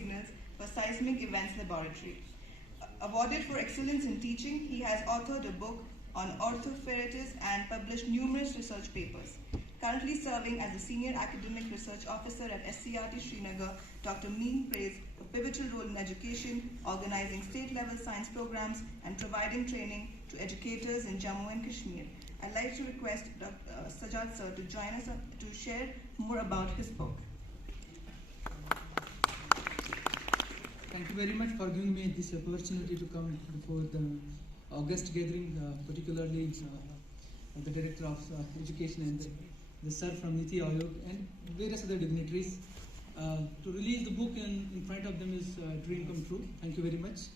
signals for seismic events laboratory. Awarded for excellence in teaching, he has authored a book on orthopheritis and published numerous research papers. Currently serving as a Senior Academic Research Officer at SCRT Srinagar, Dr. Meen plays a pivotal role in education, organizing state-level science programs and providing training to educators in Jammu and Kashmir. I'd like to request Dr. Sajjad sir to join us to share more about his book. Thank you very much for giving me this opportunity to come before the August gathering, particularly the Director of Education and the Sir from Niti Aayog and various other dignitaries. To release the book in front of them is a dream come true. Thank you very much.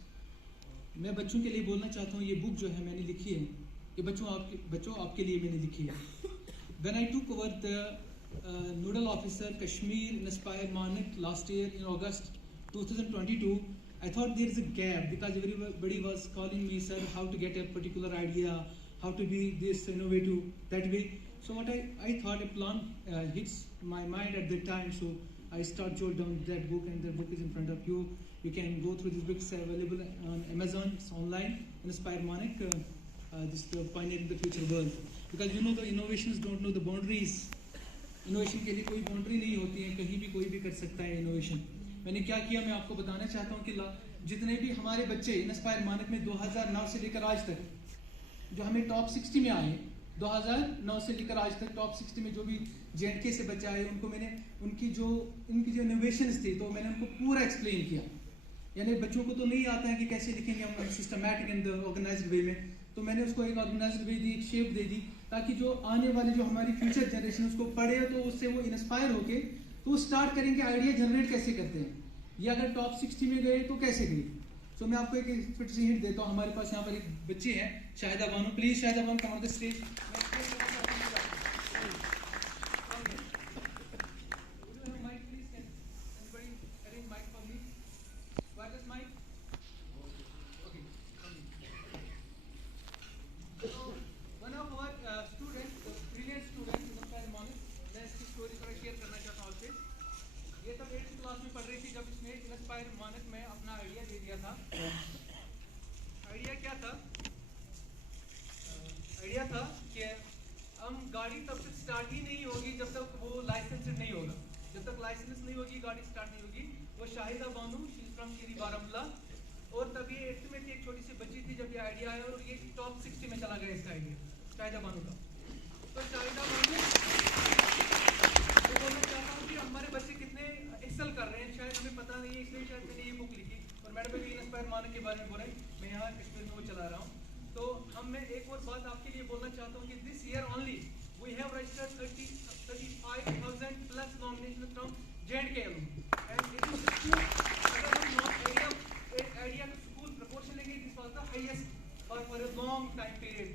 मैं बच्चों के लिए बोलना चाहता हूँ, ये बुक जो है मैंने लिखी है, ये बच्चों आपके लिए मैंने लिखी है. When I took over the Nodal Officer Kashmir Inspire Manik last year in August 2022, I thought there is a gap because everybody was calling me, sir, how to get a particular idea, how to be this innovative, that way. So what I thought a plan hits my mind at that time, so I jot down that book, and the book is in front of you. You can go through this book. It's available on Amazon, it's online. Inspire Manik, this is the pioneering the future world. Because you know the innovations don't know the boundaries. Innovation के लिए कोई boundary नहीं होती है, कहीं भी कोई भी कर सकता है innovation. मैंने क्या किया, मैं आपको बताना चाहता हूँ कि जितने भी हमारे बच्चे इंस्पायर मानक में 2009 से लेकर आज तक जो हमें टॉप 60 में आए, 2009 से लेकर आज तक टॉप 60 में जो भी JNK से बच्चे आए, उनको मैंने उनकी जो इनोवेशंस थी तो मैंने उनको पूरा एक्सप्लेन किया. यानी बच्चों को तो नहीं आता है कि कैसे लिखेंगे हम सिस्टमैटिक एंड ऑर्गेनाइज्ड वे में, तो मैंने उसको एक ऑर्गेनाइज्ड वे दी, एक शेप दे दी, ताकि जो आने वाले जो हमारी फ्यूचर जनरेशन उसको पढ़े तो उससे वो इंस्पायर होके तो स्टार्ट करेंगे आइडिया जनरेट कैसे करते हैं, ये अगर टॉप 60 में गए तो कैसे गए. तो मैं आपको एक फिट से हिंट देता हूँ. हमारे पास यहाँ पर एक बच्चे हैं, शाहिदा बानो. प्लीज Shahida Bano, come on the stage. Idea था कि हम गाड़ी तब तक स्टार्ट ही नहीं होगी जब तक वो लाइसेंस नहीं होगा. जब तक लाइसेंस नहीं होगी गाड़ी स्टार्ट नहीं होगी. वो शाहिदा Bano, she is from Shri बारामूला, और तब ये 8th में थी, एक छोटी सी बच्ची थी जब ये आइडिया आया और ये टॉप 60 में चला गया इसका आइडिया शाहिदा बानो का. तो शाहिदा बानो बोलना चाहता हूँ कि हमारे बच्चे कितने एक्सेल कर रहे हैं, शायद हमें पता नहीं है, इसलिए शायद मैंने ये बुक लिखी. और मैडम भी इंस्पायर मानक के बारे में बोले, मैं यहाँ कश्मीर में वो चला रहा हूँ. तो मैं एक और बात आपके लिए बोलना चाहता हूँ कि this year only we have registered 35,000 plus nomination from JNK and it is अगर हम एरिया का स्कूल प्रपोर्शन लेंगे, this was the highest for a long time period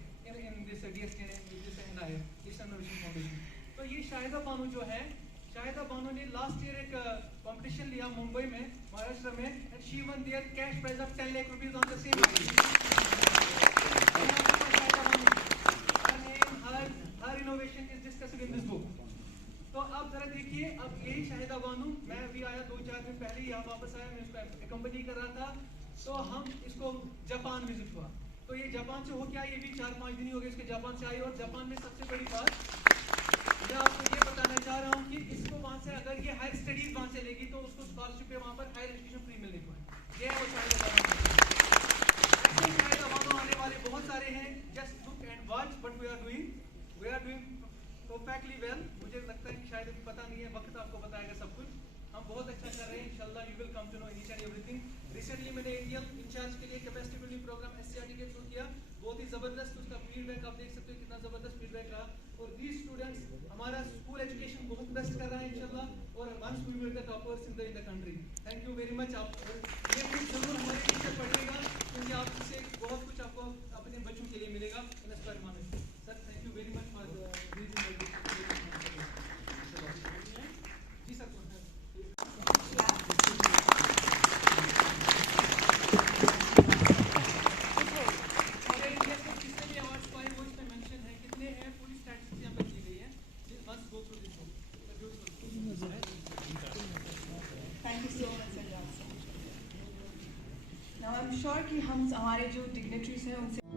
in this DST and this NI this innovation foundation. तो ये शाहिदा बानो जो है, शाहिदा बानो ने last year एक कंपटीशन लिया मुंबई में, महाराष्ट्र में, and she won their cash prize of 10 lakh rupees on the same idea. Her innovation is discussed in this book. तो अब जरा देखिए, अब यही शाहिदा बानो, मैं अभी आया 2-4 दिन पहले ही यहाँ वापस आया, मैं इसको एक्कम्पनी कर रहा था. तो हम इसको जापान विजिट हुआ. तो ये जापान से हो क्या, ये भी 4-5 दिन ही हो गए इसके जापान से आई. और जापान में सबसे बड़ी बात मैं आपको ये बताना चाह रहा हूँ कि इसको वहाँ से अगर ये हायर स्टडीज वहाँ से लेगी तो उसको स्कॉलरशिप वहाँ पर हायर एजुकेशन फ्री मिलने को है. ये है वो शाहिदा बानो. ऐसे शाहिदा बानो आने वाले बहुत सारे हैं. Just look and watch what we are doing perfectly well. मुझे लगता है कि शायद अभी पता नहीं है, वक्त आपको बताएगा सब कुछ. हम बहुत अच्छा कर रहे हैं, इंशाल्लाह you will come to know each and everything. Recently मैंने इंडियन इंचार्ज के लिए कैपेसिटी बिल्डिंग प्रोग्राम SCRT के थ्रू किया, बहुत ही जबरदस्त. उसका फीडबैक आप देख सकते हो कितना जबरदस्त फीडबैक रहा. और these students हमारा स्कूल एजुकेशन बहुत बेस्ट कर रहा है इंशाल्लाह, और once we will be the toppers in the country. Thank you very much. आप ये कुछ जरूर हमारे टीचर पढ़िएगा, क्योंकि आपसे बहुत कुछ आपको अपने बच्चों के लिए मिलेगा. Inspire Manak sir, thank you very much for reading ji sir. Thank you so much, Sajjad sir. I'm sure कि हम हमारे जो dignitaries हैं उनसे